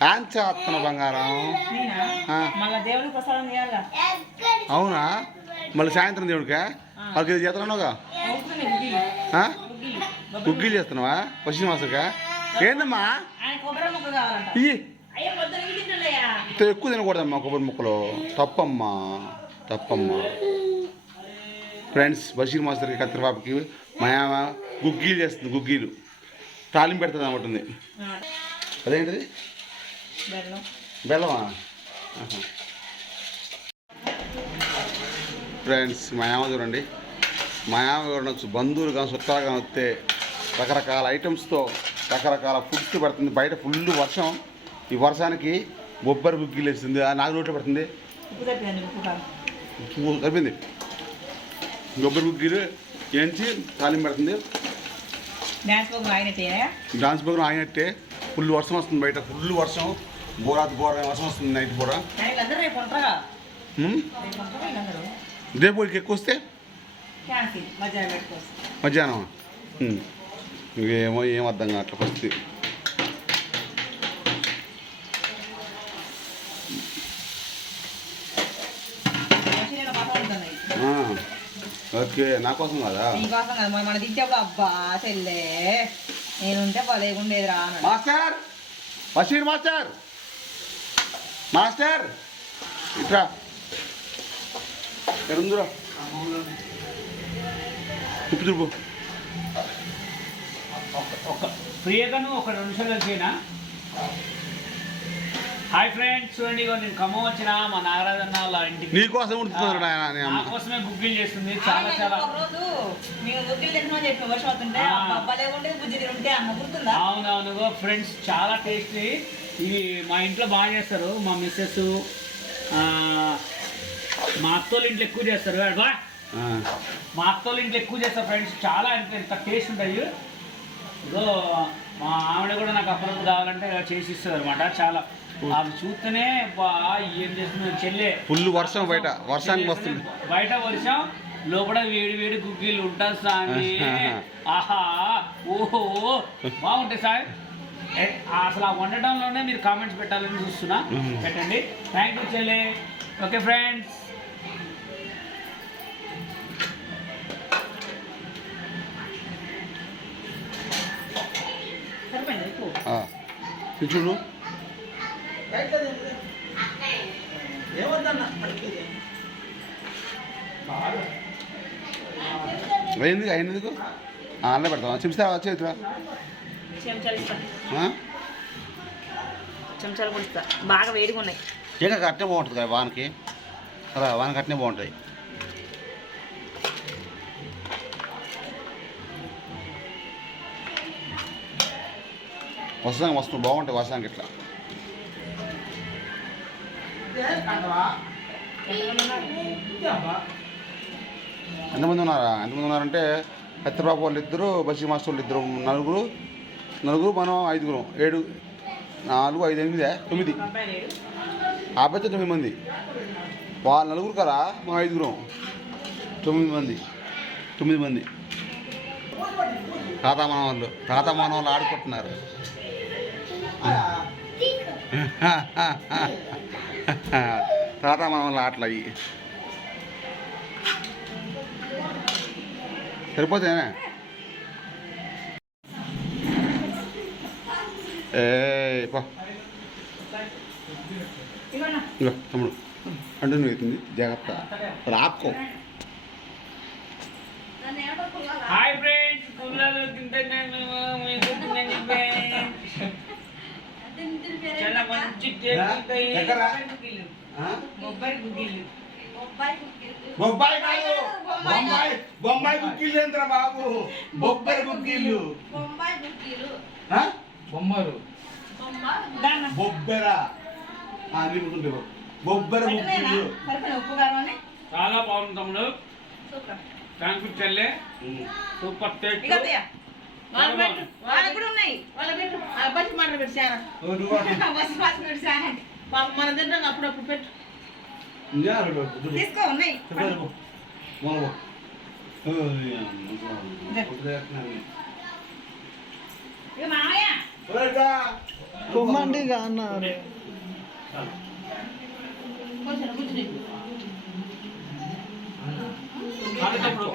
Dance చేస్తున్నా బంగారం. అవునా? మళ్ళీ సాయంత్రం దేవుడికా? వాళ్ళకి ఇది చేస్తున్నావుగా? గుగ్గిలు చేస్తున్నావా? పశ్చిమ మాసగా ఏందమ్మా? ఎక్కువ తినకూడదమ్మా కొబ్బరి ముక్కలు. తప్పమ్మా, తప్పమ్మా. ఫ్రెండ్స్, బషీర్ మాస్టర్కి కత్తిరబాబుకి మా గుగ్గీలు చేస్తుంది. గుగ్గీలు తాలింపు పెడుతుంది అన్నమాట. అదేంటిది? బెల్లమా? ఫ్రెండ్స్, మా యామ చూడండి. మా యామ చూడవచ్చు. బంధువులు కానీ చుట్టాలు కానీ వస్తే రకరకాల ఐటమ్స్తో రకరకాల ఫుడ్స్ పెడుతుంది. బయట ఫుల్ వర్షం. ఈ వర్షానికి బొబ్బరి గుగ్గిలు వేస్తుంది. నాకు నోట్లో పెడుతుంది. సరిపోయింది. బొబ్బరి గుగ్గిలు ఏంచి తాలింపు పెడుతుంది. డాన్స్ ప్రోగ్రాం అయినట్టే. ఫుల్ వర్షం వస్తుంది బయట. ఫుల్ వర్షం. ఘోర వర్షం వస్తుంది. నైట్ బోర. రేపు ఎక్కువ వస్తే మధ్యాహ్నం ఏమో ఏం అర్థం కావట్లే పరిస్థితి. ఓకే, నా కోసం కదా? మన తిట్టేప్పుడు అబ్బా చెల్లే నేనుంటే లేకుండేది రా. మాస్టర్, బషీర్ మాస్టర్, మాస్టర్ ఇట్రా. ఎరుందురా తిప్పు తిప్పు. ప్రియగాను ఒక 2 నిమిషాలు కలిసినా. హాయ్ ఫ్రెండ్స్, చూడండి నేను ఖమ్మం వచ్చిన మా నాగరాజు అన్న వాళ్ళ ఇంటికి. నీకోసం నా కోసమే గుగ్గిలు చేస్తుంది. చాలా చాలా అవునవును ఫ్రెండ్స్, చాలా టేస్టీ. ఇవి మా ఇంట్లో బాగా చేస్తారు. మా మిస్సెస్ మా అత్తోళ్ళ ఇంట్లో ఎక్కువ చేస్తారు. మా అత్తోళ్ళ ఇంట్లో ఎక్కువ చేస్తారు ఫ్రెండ్స్. చాలా ఎంత టేస్ట్ ఉంటాయి. ఇదో మా ఆవిడ కూడా నాకు అప్పుడప్పుడు కావాలంటే చేసి ఇస్తుంది అనమాట. చాలా అవి చూస్తేనే ఏం చేస్తుంది చెల్లె. ఫుల్ వర్షం బయట. వర్షానికి వస్తుంది బయట వర్షం, లోపల వేడి వేడి గుగ్గిలు ఉంటుంది స్వామి. ఆహా, ఓహో బాగుంటాయి సార్. అసలు ఆ వండటంలోనే మీరు కామెంట్స్ పెట్టాలని చూస్తున్నా. పెట్టండి. థ్యాంక్ యూ చెల్లె. ఓకే ఫ్రెండ్స్, చూడు. అయింది అయినందుకు అన్నీ పెడతావా? చిప్స్ వచ్చేదిరా. చెంచాలు కొడుతా. బాగా వేడిగా ఉన్నాయి. ఇంకా కట్నే బాగుంటుంది కదా వానకి. కదా వానకి కట్నే బాగుంటాయి. వర్షానికి వస్తూ బాగుంటాయి. వర్షానికి ఇట్లా ఎంతమంది ఉన్నారంటే కత్తిరబాబు వాళ్ళు 2, బషీర్ మాస్టర్ వాళ్ళు 2, నలుగురు మనం 5, 7, 4, 5, 8, 9. ఆ అబ్బాయితో 9 మంది. వాళ్ళు 4 కదా, మనం 5, 9 మంది. 9 మంది తాతామాన వాళ్ళు ఆడుకుంటున్నారు. తాతామాన వాళ్ళు ఆటలు అయ్యి సరిపోతేనే. ఇగో తమ్ముడు అంటూ అవుతుంది. జాగ్రత్త రాక్కో. హాయ్ ఫ్రెండ్స్, చాలా మంచి బొంబాయి గుగ్గిళ్ళు ఏంట్రా బాబు? బొబ్బరి గుగ్గిళ్ళు. బొబ్బెరా బొబ్బరి గుగ్గిళ్ళు. చాలా బాగుంది తమ్ముడు. థ్యాంక్ యూ చెల్లె. Super taste. మన తింటాం అప్పుడప్పుడు పెట్టు. తీసుకో ఉన్నాయి. మామయ్య పొమ్మండి ఇక అన్నారు. కూర్చోండి, కూర్చోండి. కాదు తమ్ముడు.